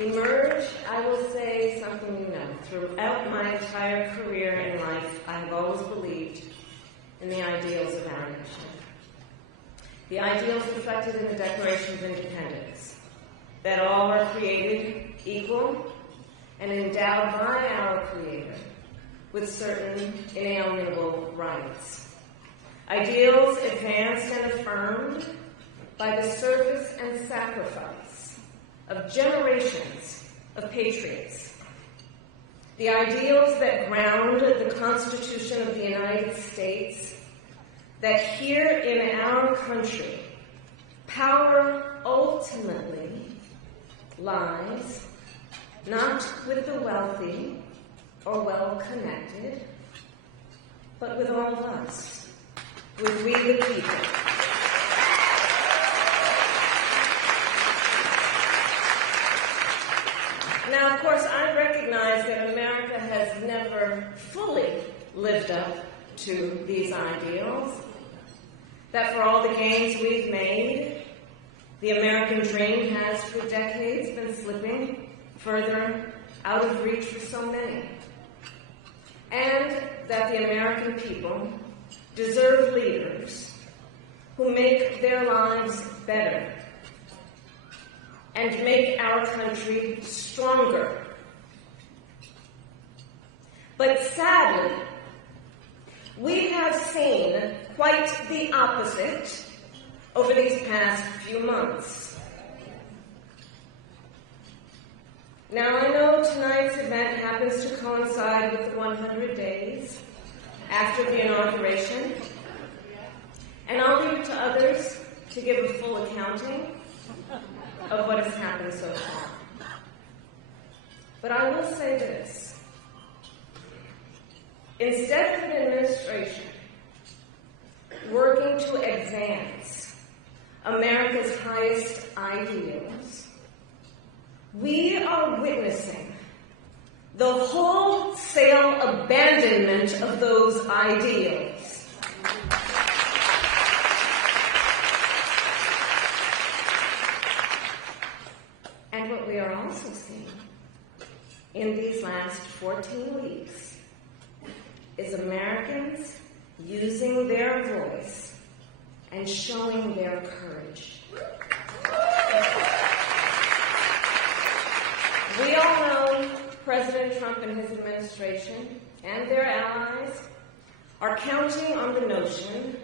Emerge, I will say something you know. Throughout my entire career in life, I have always believed in the ideals of our nation. The ideals reflected in the Declaration of Independence, that all are created equal and endowed by our Creator with certain inalienable rights. Ideals advanced and affirmed by the service and sacrifice of generations of patriots. The ideals that ground the Constitution of the United States, that here in our country, power ultimately lies not with the wealthy or well-connected, but with all of us, with we the people. Now, of course, I recognize that America has never fully lived up to these ideals, that for all the gains we've made, the American dream has for decades been slipping further out of reach for so many, and that the American people deserve leaders who make their lives better and make our country stronger. But sadly, we have seen quite the opposite over these past few months. Now, I know tonight's event happens to coincide with the 100 days after the inauguration, and I'll leave it to others to give a full accounting of what has happened so far. But I will say this. Instead of an administration working to advance America's highest ideals, we are witnessing the wholesale abandonment of those ideals. And what we are also seeing in these last 14 weeks is Americans using their voice and showing their courage. We all know President Trump and his administration and their allies are counting on the notion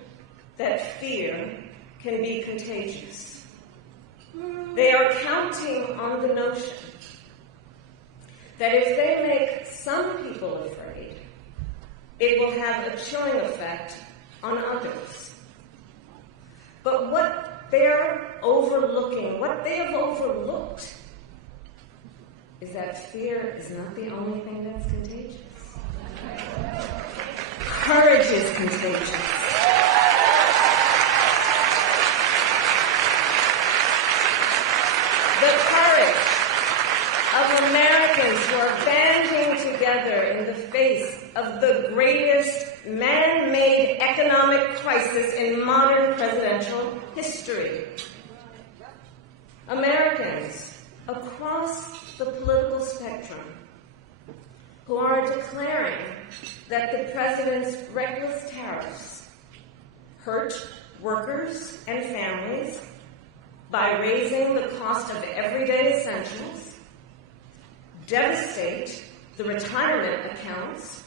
that fear can be contagious. They are counting on the notion that if they make some people afraid, it will have a chilling effect on others. But what they're overlooking, what they have overlooked, is that fear is not the only thing that's contagious. Courage is contagious. The courage of Americans who are banding together in the face of the greatest man-made economic crisis in modern presidential history. Americans across the political spectrum who are declaring that the president's reckless tariffs hurt workers and families by raising the cost of everyday essentials, devastate the retirement accounts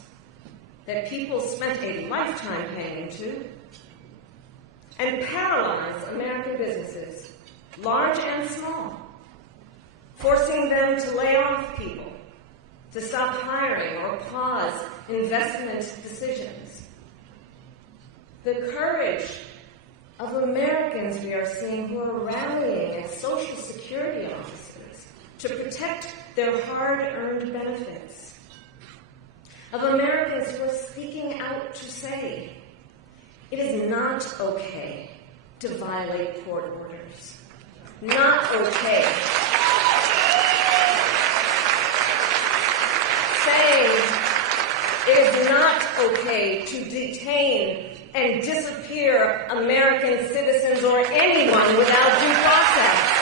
that people spent a lifetime paying into, and paralyze American businesses, large and small, forcing them to lay off people, to stop hiring or pause investment decisions. The courage of Americans we are seeing who are rallying at Social Security offices to protect their hard-earned benefits. Of Americans who are speaking out to say, it is not okay to violate court orders. Not okay. Saying it is not okay to detain and disappear American citizens or anyone without due process.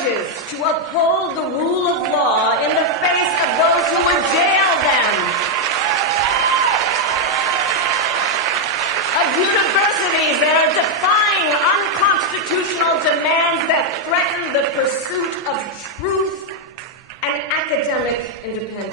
judges to uphold the rule of law in the face of those who would jail them. Of universities that are defying unconstitutional demands that threaten the pursuit of truth and academic independence.